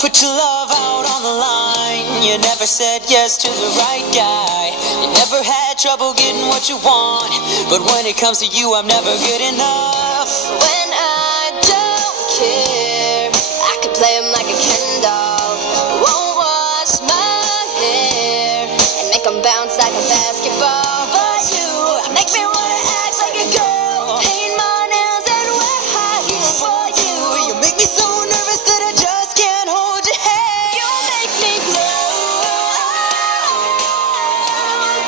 put your love out on the line. You never said yes to the right guy. You never had trouble getting what you want. But when it comes to you, I'm never good enough. When I don't care, I can play him like a Ken doll. Won't wash my hair and make him bounce like a basketball. But you make me wanna act like a girl, paint my nails and wear high heels for you. You make me so nervous that I just can't hold your hand. You make me glow,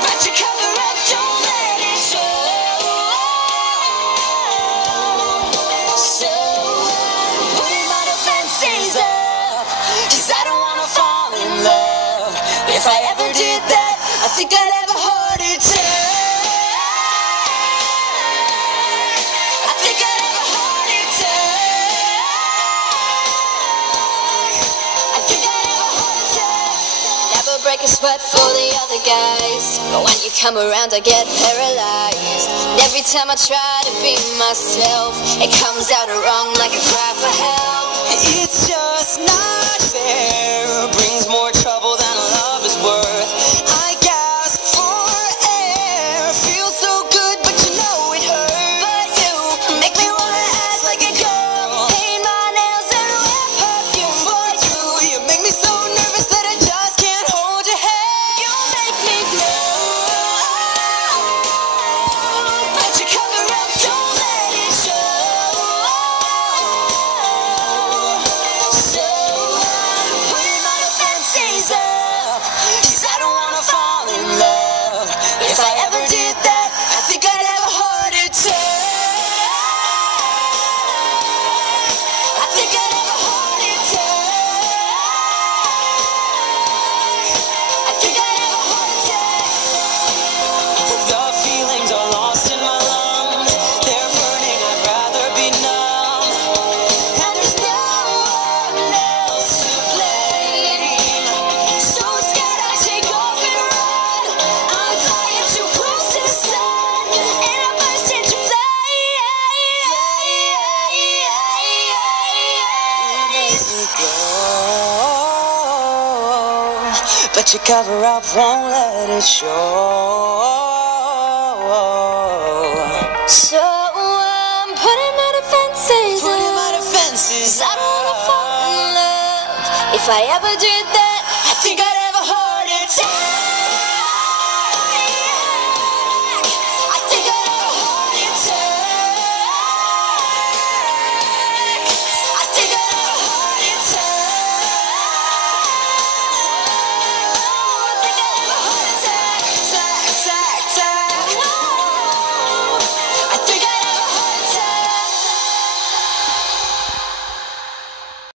but you cover up, don't let it show. So I'm putting my defenses up, 'cause I don't wanna fall in love. If I ever did that, I think I'd have a heart attack. I think I'd have a heart attack. I think I'd have a heart attack. Never break a sweat for the other guys, but when you come around I get paralyzed. And every time I try to be myself, it comes out wrong like a cry for help. It's just not fair. Brings more trouble than love is worth. I gasp for air. Feels so good, but you know it hurts. But you make me wanna act like a girl, paint my nails and wear perfume for you. You make me so nervous that I just can't hold your hand. You make me glow, but you cover up, don't let it show. So I'm putting my defenses up, 'cause I don't wanna fall in love. If I ever did that, I think I'd have a heart attack. I think I'd have a heart attack. I think I'd have a heart attack. The feelings are lost in my lungs. They're burning, I'd rather be numb. And there's no one else to blame. So scared I take off and run. I'm flying too close to the sun, and I burst into flame. But your cover up won't let it show. So I'm putting my defenses Putting my up, defenses 'cause I don't wanna fall in love. If I ever did that, I think I'd